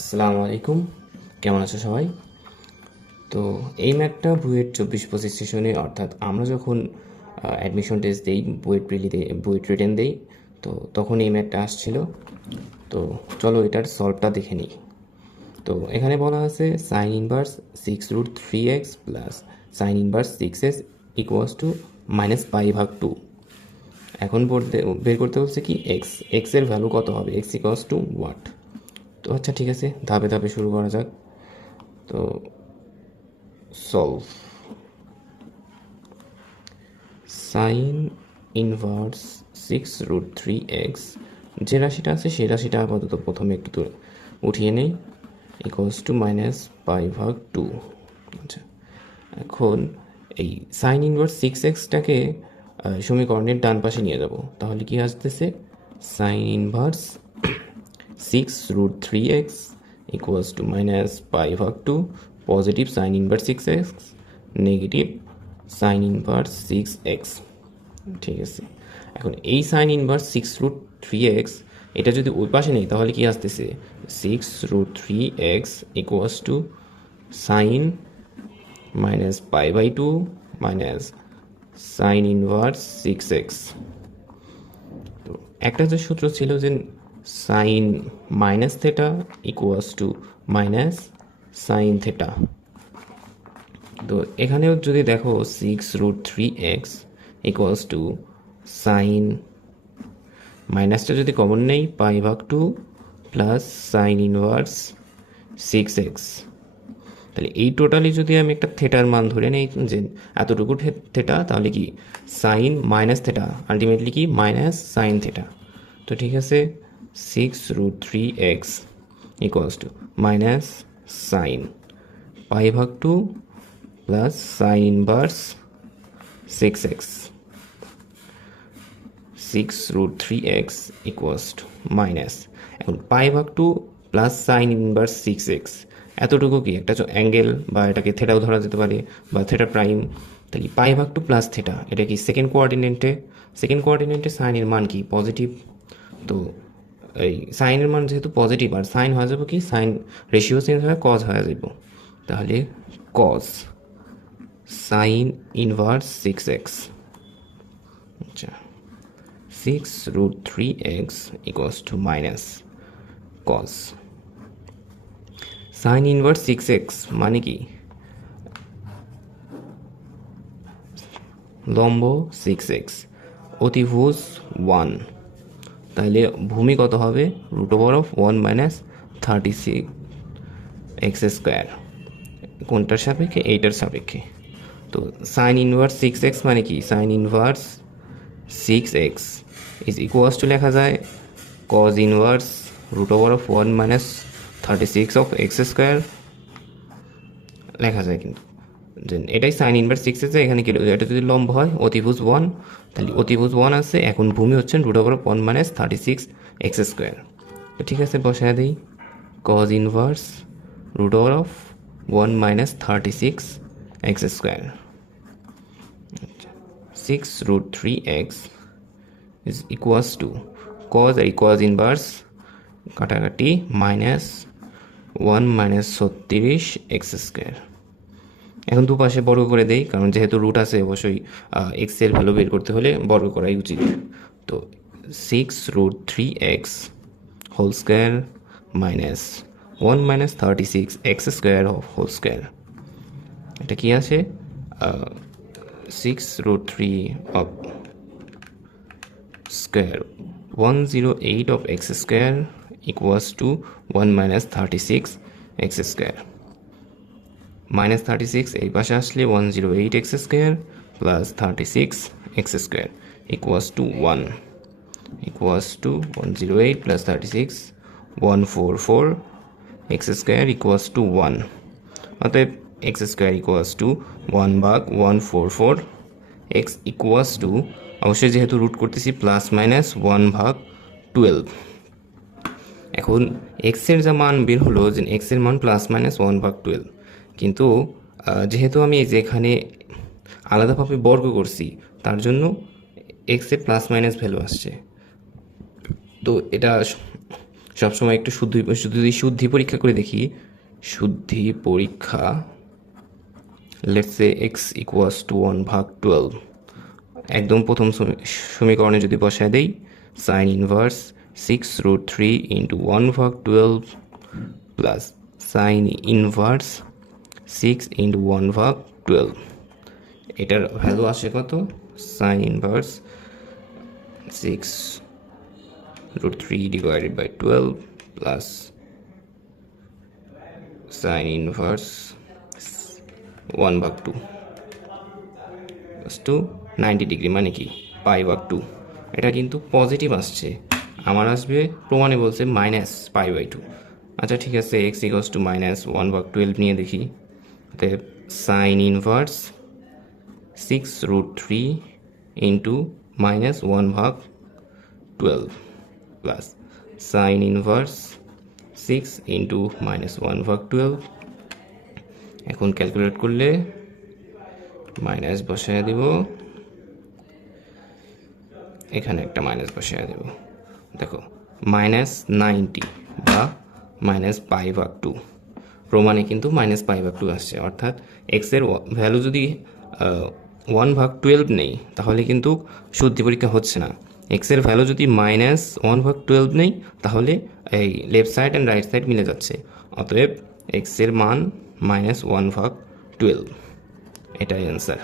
আসসালামু আলাইকুম, কেমন আছো সবাই? তো এই ম্যাথটা বুয়েট 24-25 সেশনে, অর্থাৎ আমরা যখন অ্যাডমিশন টেস্ট দিই, বুয়েট রিটেন দিই, তো তখন এই ম্যাথটা আসছিল। তো চলো এটার সলভটা দেখে নিই। তো এখানে বলা আছে sine inverse 6√3x plus sine inverse 6s equals to -π/2। এখন বের করতে বলছে কি এক্স এর ভ্যালু কত হবে, এক্স ইকুয়ালস টু হোয়াট। তো আচ্ছা ঠিক আছে, ধাপে ধাপে শুরু করা যাক। তো সলভ সাইন ইনভার্স 6√3x, যে রাশিটা আছে সেই রাশিটা আপাতত প্রথমে একটু উঠিয়ে নেই, ইকুয়ালস টু -π/2। আচ্ছা, এখন এই সাইন ইনভার্স 6xটাকে সমীকরণের ডান পাশে নিয়ে যাব, তাহলে কি আসতেছে sine inverse 6√3x equals to -π/2, positive sine inverse 6x, negative sine inverse 6x। ঠিক আছে, এখন এই সাইন ইনভার্স 6√3x এটা যদি ওই পাশে নেই তাহলে কি আসতেছে 6√3x equals to sine -π/2 minus sine inverse 6x। তো একটা যে সূত্র ছিল যে sine minus theta equals to minus sine theta. তো এখানেও যদি দেখো 6√3x ইকুয়ালস টু সাইন, মাইনাসটা যদি কমন নেই π/2 প্লাস সাইন ইনভার্স 6x, তাহলে এই টোটালি যদি আমি একটা থেটার মান ধরে নেই যে এতটুকু থেটা, তাহলে কি সাইন মাইনাস থেটা আলটিমেটলি কি মাইনাস সাইন থেটা। তো ঠিক আছে, 6√3x equals to minus sine π/2 plus sine inverse 6x। 6√3x equals to minus, এখন π/2 প্লাস সাইন ইনভার্স 6x, এতটুকু কি একটা অ্যাঙ্গেল, বা এটাকে থেটাও ধরা যেতে পারে বা থেটা প্রাইম। তাহলে π/2 প্লাস থেটা, এটা কি সেকেন্ড কোঅর্ডিনেন্টে সাইনের মান কি পজিটিভ। তো এই সাইনের মান যেহেতু পজিটিভ, আর সাইন হয়ে যাবো কি সাইন রেশিও চেঞ্জ হয়ে কজ হয়ে যাব, তাহলে কজ সাইন ইনভার্স 6x। আচ্ছা, 6√3x equals to minus cause sign inverse 6x মানে কি লম্ব 6x, অতিভুজ 1, তাহলে ভূমি কত হবে √1 মাইনাস 36x², কোনটার সাপেক্ষে, এইটার সাপেক্ষে। তো সাইন ইনভার্স 6x মানে কি sign inverse 6x is equals to লেখা যায় কজ ইনভার্স √1 মাইনাস 36x², লেখা যায় কিন্তু যে এটাই সাইন ইনভার্স 6x। এখানে কি এটা যদি লম্ব হয় অতিভুজ 1, তাহলে অতিভুজ 1 আছে, এখন ভূমি হচ্ছে √1 মাইনাস 36x²। তো ঠিক আছে, বসায় দিই cos inverse √1 minus 36x²। 6√3x is equals to cos আর cos ইনভার্স কাটাকাটি মাইনাস 1 মাইনাস 36x²। এখন দুপাশে বর্গ করে দেই, কারণ যেহেতু রুট আছে অবশ্যই এক্স এর ভ্যালু বের করতে হলে বর্গ করাই উচিত। তো 6√3x whole square minus 1 minus 36x² whole square, এটা কি আছে 6√3 of square 108 of x² equals to 1 minus 36x²। Minus 36 এই পাশে আসলে 108x² plus 36x² equals to 1, equals to 108 plus 36 144x² equals to 1। অতএব x² equals to 1/144, x equals to, অবশ্যই যেহেতু root করতেছি প্লাস মাইনাস 1/12। এখন এক্সের যা মান বের হলো যে এক্সের মান প্লাস মাইনাস 1/12, কিন্তু যেহেতু আমি যেখানে আলাদাভাবে বর্গ করছি তার জন্য এক্সের প্লাস মাইনাস ভ্যালু আসছে। তো এটা সবসময় একটু যদি শুদ্ধি পরীক্ষা করে দেখি, শুদ্ধি পরীক্ষা, let's say x equals to 1/12, একদম প্রথম সমীকরণে যদি বসায় দেই, sine inverse 6√3 into 1/12 plus sine inverse 6 into 1/12, এটার ভ্যালু আসে কত? Sine inverse 6√3 divided by 12 plus sine inverse 1/2 to 90 degree, মানে কি π/2। এটা কিন্তু পজিটিভ আসছে, আমার আসবে প্রমাণে বলছে -π/2। আচ্ছা ঠিক আছে, এক্স ইকুয়ালস টু -1/12 নিয়ে দেখি। অতএব sign inverse 6√3 into -1/12 plus sine inverse 6 into -1/12। এখন ক্যালকুলেট করলে মাইনাস বসায় দিব, এখানে একটা মাইনাস বসায় দেব। দেখো -90 বা -π/2, প্রমাণে কিন্তু -π/2 আসছে, অর্থাৎ এক্সের ভ্যালু যদি 1/12 নেই তাহলে কিন্তু শুদ্ধি পরীক্ষা হচ্ছে না। এক্সের ভ্যালু যদি -1/12 নেই তাহলে এই left side and right side মিলে যাচ্ছে, অতএব এক্সের মান -1/12, এটাই অ্যান্সার।